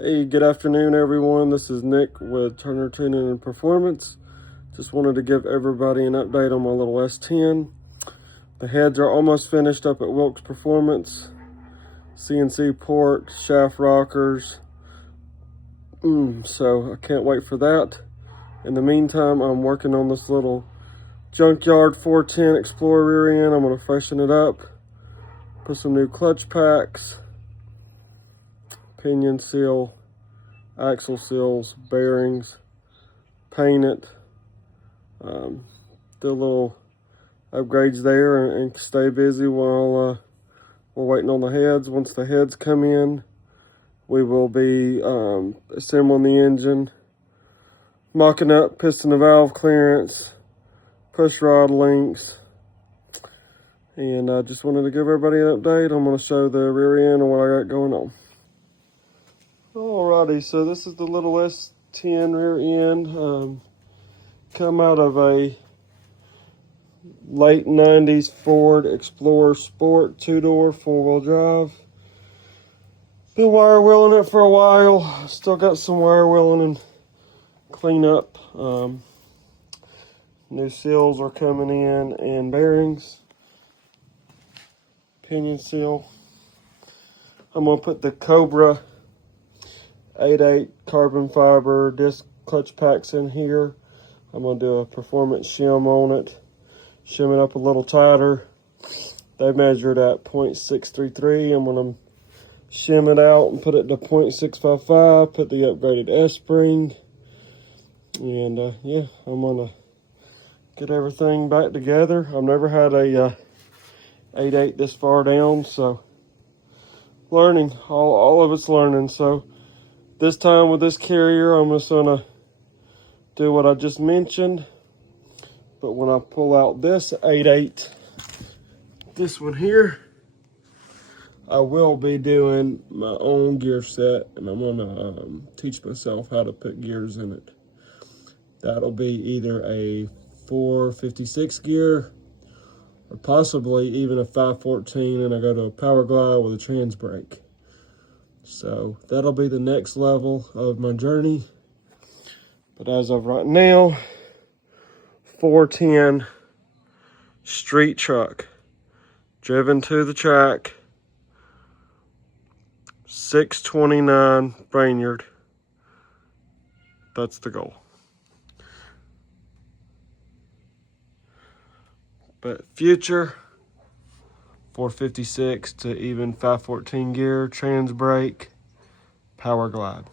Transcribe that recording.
Hey, good afternoon, everyone. This is Nick with Turner Tuning and Performance. Just wanted to give everybody an update on my little S10. The heads are almost finished up at Wilkes Performance. CNC port, shaft rockers. So I can't wait for that. In the meantime, I'm working on this little Junkyard 410 Explorer rear end. I'm going to freshen it up, put some new clutch packs, pinion seal, axle seals, bearings, paint it, do a little upgrades there and stay busy while we're waiting on the heads. Once the heads come in, we will be assembling the engine, mocking up piston and valve clearance, push rod links, and I just wanted to give everybody an update. I'm going to show the rear end and what I got going on. Alrighty, so this is the little S10 rear end. Come out of a late 90s Ford Explorer Sport 2-door 4-wheel drive. Been wire wheeling it for a while. Still got some wire wheeling and clean up. New seals are coming in and bearings. Pinion seal. I'm going to put the Cobra 8/8 carbon fiber disc clutch packs in here. I'm going to do a performance shim on it. Shim it up a little tighter. They measured at 0.633. I'm going to shim it out and put it to 0.655. Put the upgraded S-spring. And yeah, I'm going to get everything back together. I've never had a 8/8 this far down, so learning. All of it's learning. So this time with this carrier, I'm just gonna do what I just mentioned. But when I pull out this 8/8, this one here, I will be doing my own gear set, and I'm gonna teach myself how to put gears in it. That'll be either a 456 gear, or possibly even a 514, and I go to a power glide with a trans brake. So that'll be the next level of my journey. But as of right now, 410 street truck, driven to the track, 629 Brainerd. That's the goal. But future, 456 to even 514 gear, trans brake, power glide.